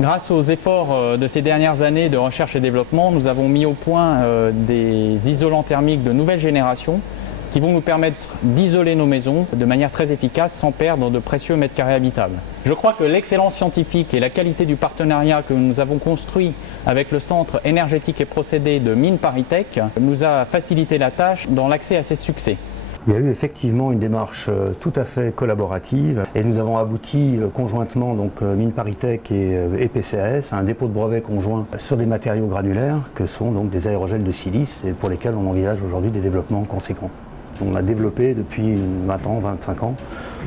Grâce aux efforts de ces dernières années de recherche et développement, nous avons mis au point des isolants thermiques de nouvelle génération qui vont nous permettre d'isoler nos maisons de manière très efficace sans perdre de précieux mètres carrés habitables. Je crois que l'excellence scientifique et la qualité du partenariat que nous avons construit avec le Centre énergétique et procédés de Mines ParisTech nous a facilité la tâche dans l'accès à ces succès. Il y a eu effectivement une démarche tout à fait collaborative et nous avons abouti conjointement, donc Mines ParisTech et PCAS, à un dépôt de brevet conjoint sur des matériaux granulaires que sont donc des aérogels de silice et pour lesquels on envisage aujourd'hui des développements conséquents. On a développé depuis 20 ans, 25 ans,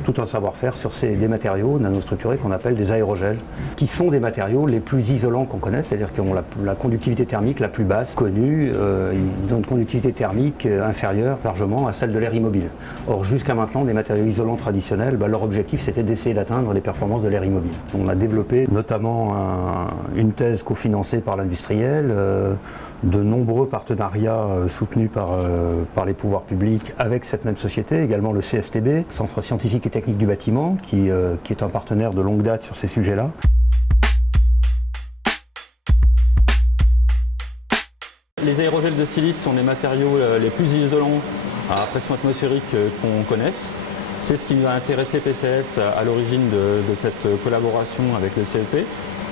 tout un savoir-faire sur des matériaux nanostructurés qu'on appelle des aérogels, qui sont des matériaux les plus isolants qu'on connaisse, c'est-à-dire qu'ils ont la conductivité thermique la plus basse connue, ils ont une conductivité thermique inférieure largement à celle de l'air immobile. Or, jusqu'à maintenant, des matériaux isolants traditionnels, leur objectif c'était d'essayer d'atteindre les performances de l'air immobile. On a développé notamment une thèse cofinancée par l'industriel, de nombreux partenariats soutenus par les pouvoirs publics avec cette même société, également le CSTB, Centre scientifique et technique du bâtiment, qui est un partenaire de longue date sur ces sujets-là. Les aérogels de silice sont les matériaux les plus isolants à pression atmosphérique qu'on connaisse. C'est ce qui nous a intéressé PCAS à l'origine de cette collaboration avec le CEP.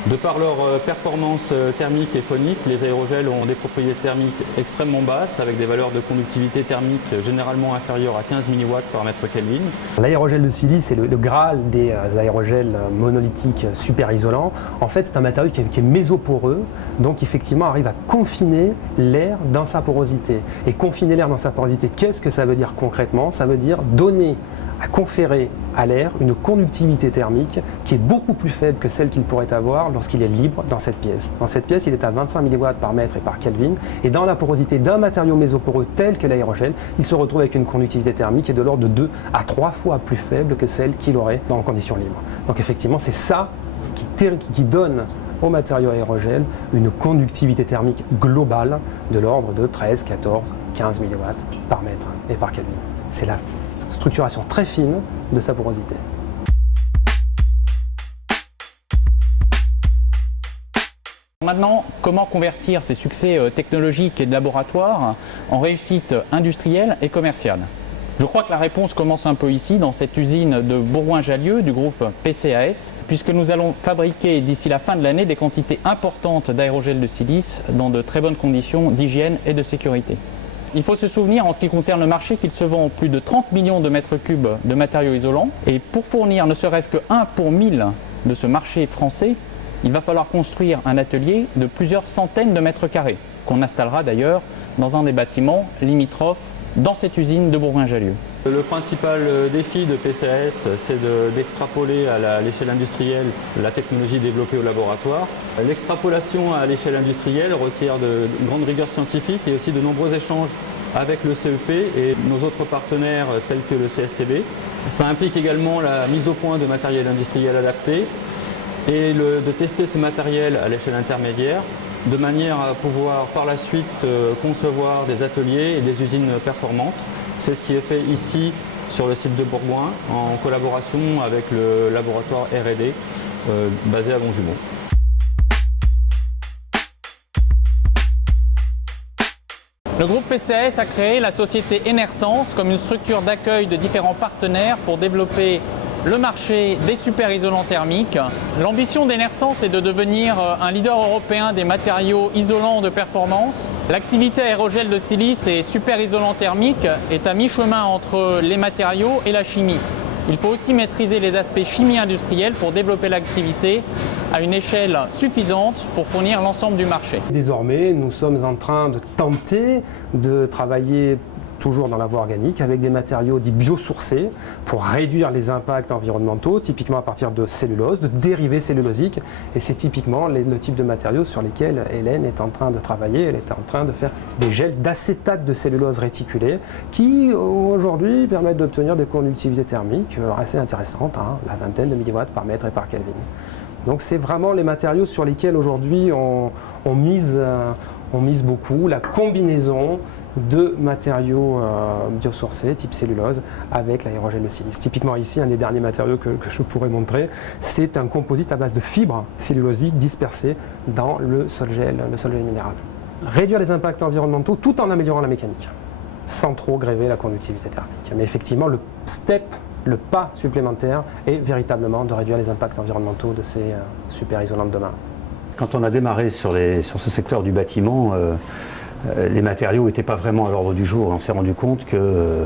De par leur performance thermique et phonique, les aérogels ont des propriétés thermiques extrêmement basses avec des valeurs de conductivité thermique généralement inférieures à 15 mW par mètre Kelvin. L'aérogel de silice est le graal des aérogels monolithiques super isolants. En fait, c'est un matériau qui est mésoporeux, donc effectivement arrive à confiner l'air dans sa porosité. Et confiner l'air dans sa porosité, qu'est-ce que ça veut dire concrètement? Ça veut dire à conférer à l'air une conductivité thermique qui est beaucoup plus faible que celle qu'il pourrait avoir lorsqu'il est libre dans cette pièce. Dans cette pièce, il est à 25 mW par mètre et par Kelvin, et dans la porosité d'un matériau mésoporeux tel que l'aérogel, il se retrouve avec une conductivité thermique qui est de l'ordre de 2 à 3 fois plus faible que celle qu'il aurait dans conditions libres. Donc effectivement, c'est ça qui donne au matériau aérogel une conductivité thermique globale de l'ordre de 13, 14, 15 mW par mètre et par Kelvin. C'est la structuration très fine de sa porosité. Maintenant, comment convertir ces succès technologiques et de laboratoire en réussite industrielle et commerciale? Je crois que la réponse commence un peu ici, dans cette usine de Bourgoin-Jallieu du groupe PCAS, puisque nous allons fabriquer d'ici la fin de l'année des quantités importantes d'aérogels de silice dans de très bonnes conditions d'hygiène et de sécurité. Il faut se souvenir en ce qui concerne le marché qu'il se vend plus de 30 millions de mètres cubes de matériaux isolants, et pour fournir ne serait-ce que 1 pour 1000 de ce marché français, il va falloir construire un atelier de plusieurs centaines de mètres carrés, qu'on installera d'ailleurs dans un des bâtiments limitrophes dans cette usine de Bourgoin-Jallieu. Le principal défi de PCAS, c'est d'extrapoler à l'échelle industrielle la technologie développée au laboratoire. L'extrapolation à l'échelle industrielle requiert une grande rigueur scientifique et aussi de nombreux échanges avec le CEP et nos autres partenaires tels que le CSTB. Ça implique également la mise au point de matériel industriel adapté et de tester ce matériel à l'échelle intermédiaire, de manière à pouvoir par la suite concevoir des ateliers et des usines performantes. C'est ce qui est fait ici sur le site de Bourgoin en collaboration avec le laboratoire R&D basé à Longjumeau. Le groupe PCAS a créé la société Enersense comme une structure d'accueil de différents partenaires pour développer le marché des super isolants thermiques. L'ambition d'Enersense est de devenir un leader européen des matériaux isolants de performance. L'activité aérogel de silice et super isolant thermique est à mi-chemin entre les matériaux et la chimie. Il faut aussi maîtriser les aspects chimie industrielle pour développer l'activité à une échelle suffisante pour fournir l'ensemble du marché. Désormais, nous sommes en train de tenter de travailler toujours dans la voie organique, avec des matériaux dits biosourcés pour réduire les impacts environnementaux, typiquement à partir de cellulose, de dérivés cellulosiques. Et c'est typiquement le type de matériaux sur lesquels Hélène est en train de travailler. Elle est en train de faire des gels d'acétate de cellulose réticulée qui, aujourd'hui, permettent d'obtenir des conductivités thermiques assez intéressantes, la vingtaine de milliwatts par mètre et par Kelvin. Donc c'est vraiment les matériaux sur lesquels aujourd'hui on mise beaucoup, la combinaison de matériaux biosourcés type cellulose avec l'aérogel de silice. Typiquement ici, un des derniers matériaux que je pourrais montrer, c'est un composite à base de fibres cellulosiques dispersées dans le sol gel minéral. Réduire les impacts environnementaux tout en améliorant la mécanique, sans trop gréver la conductivité thermique. Mais effectivement, le pas supplémentaire est véritablement de réduire les impacts environnementaux de ces super isolants de demain. Quand on a démarré sur ce secteur du bâtiment, les matériaux n'étaient pas vraiment à l'ordre du jour. On s'est rendu compte que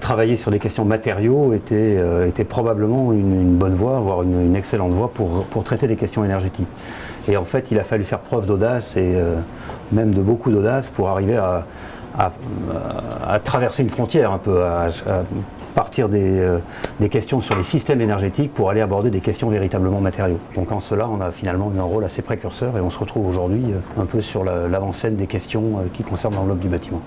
travailler sur des questions matériaux était probablement une bonne voie, voire une excellente voie pour traiter des questions énergétiques. Et en fait, il a fallu faire preuve d'audace et même de beaucoup d'audace pour arriver à traverser une frontière un peu, à partir des questions sur les systèmes énergétiques pour aller aborder des questions véritablement matériaux. Donc en cela, on a finalement eu un rôle assez précurseur et on se retrouve aujourd'hui un peu sur l'avant-scène des questions qui concernent l'enveloppe du bâtiment.